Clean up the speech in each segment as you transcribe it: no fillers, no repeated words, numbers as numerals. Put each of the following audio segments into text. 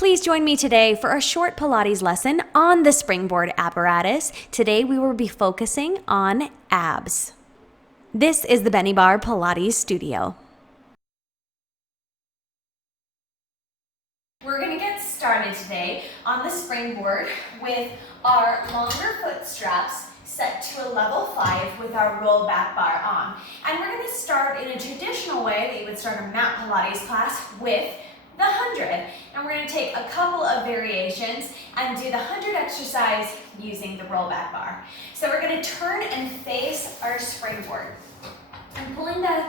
Please join me today for a short Pilates lesson on the Springboard apparatus. Today we will be focusing on abs. This is the Benniebarrefitness Pilates studio. We're going to get started today on the springboard with our longer foot straps set to a level 5 with our roll back bar on. And we're going to start in a traditional way that you would start a Mat Pilates class with the 100. And we're going to take a couple of variations and do the 100 exercise using the roll back bar. So we're going to turn and face our springboard. And pulling the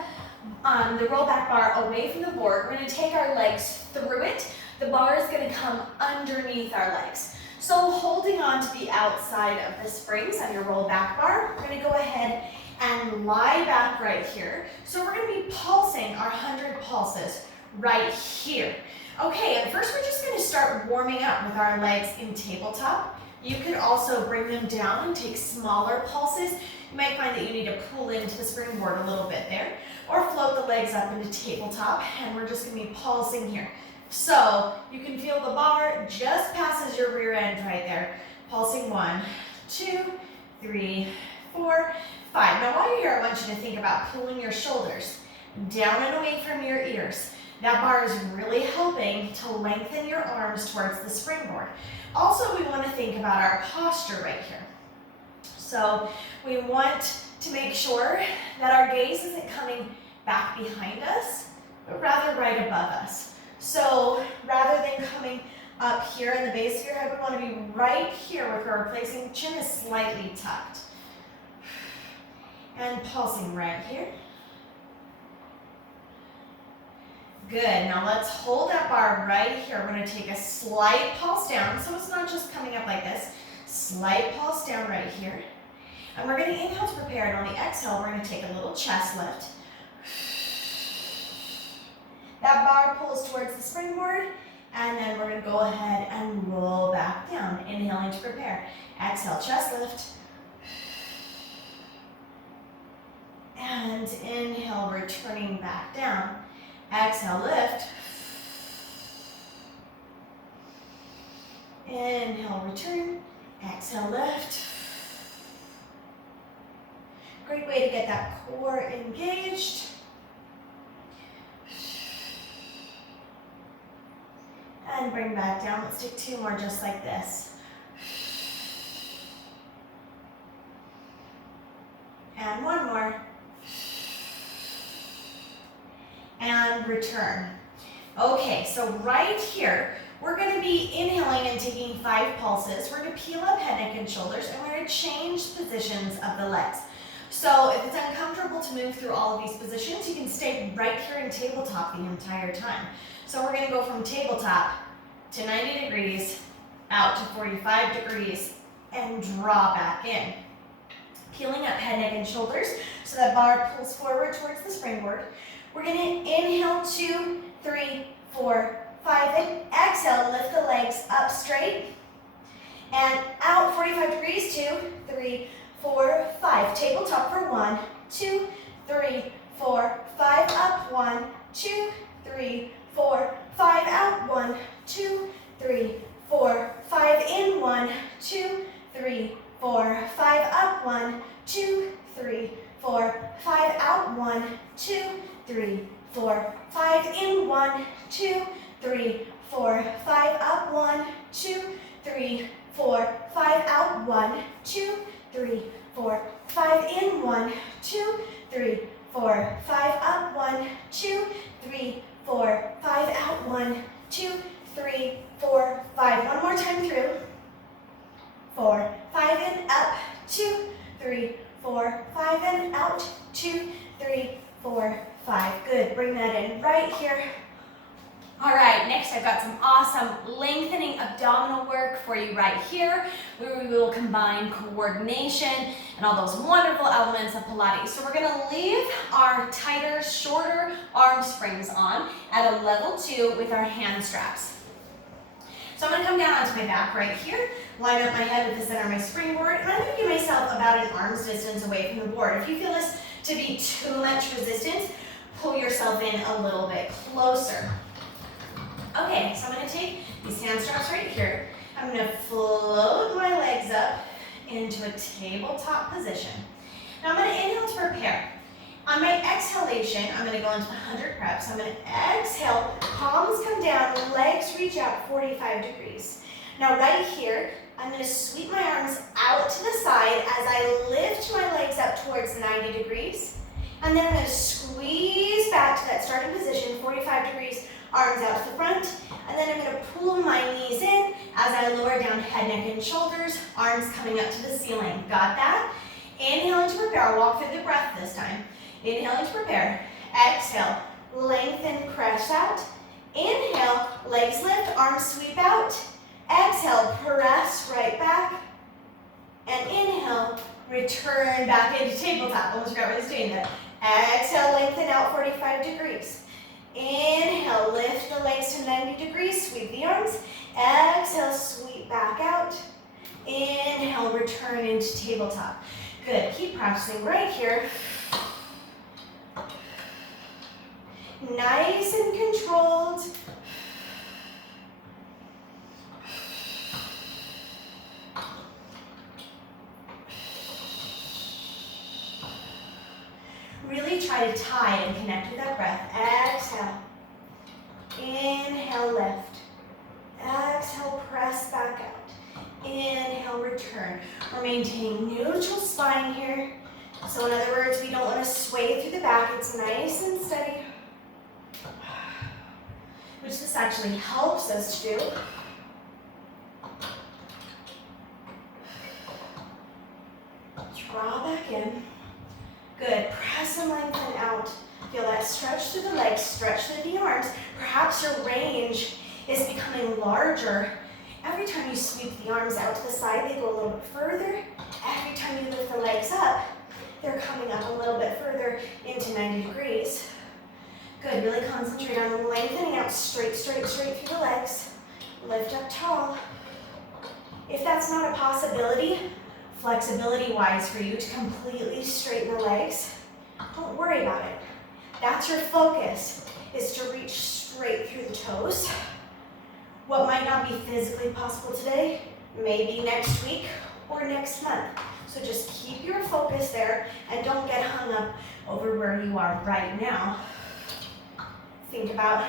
roll back bar away from the board, we're going to take our legs through it. The bar is going to come underneath our legs. So holding on to the outside of the springs on your roll back bar, we're going to go ahead and lie back right here. So we're going to be pulsing our 100 pulses right here. Okay, and first we're just going to start warming up with our legs in tabletop. You could also bring them down and take smaller pulses. You might find that you need to pull into the springboard a little bit there, or float the legs up into tabletop, and we're just going to be pulsing here. So you can feel the bar just passes your rear end right there. Pulsing 1, 2, 3, 4, 5. Now while you're here, I want you to think about pulling your shoulders down and away from your ears. That bar is really helping to lengthen your arms towards the springboard. Also, we want to think about our posture right here. So we want to make sure that our gaze isn't coming back behind us, but rather right above us. So rather than coming up here in the base of your head, we want to be right here with where we're placing the chin is slightly tucked. And pulsing right here. Good, now let's hold that bar right here. We're going to take a slight pulse down, so it's not just coming up like this. Slight pulse down right here. And we're going to inhale to prepare, and on the exhale, we're going to take a little chest lift. That bar pulls towards the springboard, and then we're going to go ahead and roll back down, inhaling to prepare. Exhale, chest lift. And inhale, returning back down. Exhale, lift. Inhale, return. Exhale, lift. Great way to get that core engaged. And bring back down. Let's take 2 more just like this. And 1 more. And return. Okay, so right here, we're going to be inhaling and taking 5 pulses. We're going to peel up head, neck, and shoulders, and we're going to change positions of the legs. So if it's uncomfortable to move through all of these positions, you can stay right here in tabletop the entire time. So we're going to go from tabletop to 90 degrees, out to 45 degrees, and draw back in. Peeling up head, neck, and shoulders so that bar pulls forward towards the springboard. We're going to inhale 2, 3, 4, 5, and exhale, lift the legs up straight. And out 45 degrees, 2, 3, 4, 5. Tabletop for 1, 2, 3, 4, 5. Up 1, 2, 3, 4, 5. Out 1, 2, 3, 4, 5. In 1, 2, 3, 4, 5. Up 1, 2, 3, 4, 5. Out 1, 2, 3, 4, 5. In 1, 2, 3, 4, 5. Up 1, 2, 3, 4, 5. Out 1, 2, 3, 4, 5. In 1, 2, 3, 4, 5. Up 1, 2, 3, 4, 5. Out 1, 2, 3, 4, 5. One more time through. 4, 5, and up. 2, 3, 4, 5, and out. 2, 3, 4, 5. Good. Bring that in right here. All right, next I've got some awesome lengthening abdominal work for you right here, where we will combine coordination and all those wonderful elements of Pilates. So we're gonna leave our tighter, shorter arm springs on at a level 2 with our hand straps. So I'm gonna come down onto my back right here, line up my head with the center of my springboard, and I'm gonna give myself about an arm's distance away from the board. If you feel this to be too much resistance, pull yourself in a little bit closer. Okay, so I'm going to take these These hand straps right here. I'm going to float my legs up into a tabletop position. Now I'm going to inhale to prepare. On my exhalation, I'm going to go into 100 reps. I'm going to exhale, palms come down, legs reach out 45 degrees. Now right here, I'm going to sweep my arms out to the side as I lift my legs up towards 90 degrees. And then I'm going to squeeze back to that starting position, 45 degrees, arms out to the front. And then I'm going to pull my knees in as I lower down head, neck, and shoulders, arms coming up to the ceiling. Got that? Inhaling to prepare. I'll walk through the breath this time. Inhaling to prepare. Exhale, lengthen, press out. Inhale, legs lift, arms sweep out. Exhale, press right back. And inhale, return back into tabletop. Almost forgot what I was doing there. Exhale, lengthen out 45 degrees. Inhale, lift the legs to 90 degrees, sweep the arms. Exhale, sweep back out. Inhale, return into tabletop. Good, keep practicing right here. Nice and controlled. Really try to tie and connect with that breath. Exhale. Inhale, lift. Exhale, press back out. Inhale, return. We're maintaining neutral spine here. So in other words, we don't want to sway through the back. It's nice and steady, which this actually helps us to do. Draw back in. Good. Press and lengthen out. Feel that stretch through the legs, stretch through the arms. Perhaps your range is becoming larger. Every time you sweep the arms out to the side, they go a little bit further. Every time you lift the legs up, they're coming up a little bit further into 90 degrees. Good. Really concentrate on lengthening out straight through the legs. Lift up tall. If that's not a possibility, flexibility-wise for you to completely straighten the legs, don't worry about it. That's your focus, is to reach straight through the toes. What might not be physically possible today, maybe next week or next month. So just keep your focus there and don't get hung up over where you are right now. Think about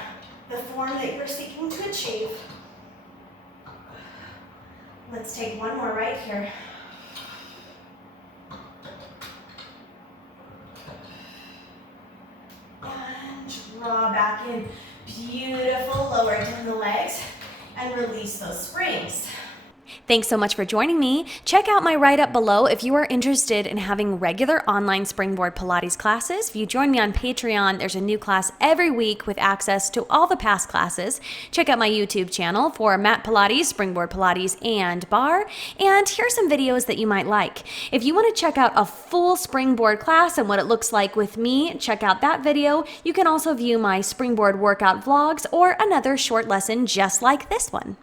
the form that you're seeking to achieve. Let's take one more right here. And draw back in. Beautiful. Lower down the legs and release those springs. Thanks so much for joining me. Check out my write-up below if you are interested in having regular online Springboard Pilates classes. If you join me on Patreon, there's a new class every week with access to all the past classes. Check out my YouTube channel for Mat Pilates, Springboard Pilates, and Barre. And here's some videos that you might like. If you want to check out a full Springboard class and what it looks like with me, check out that video. You can also view my Springboard workout vlogs or another short lesson just like this one.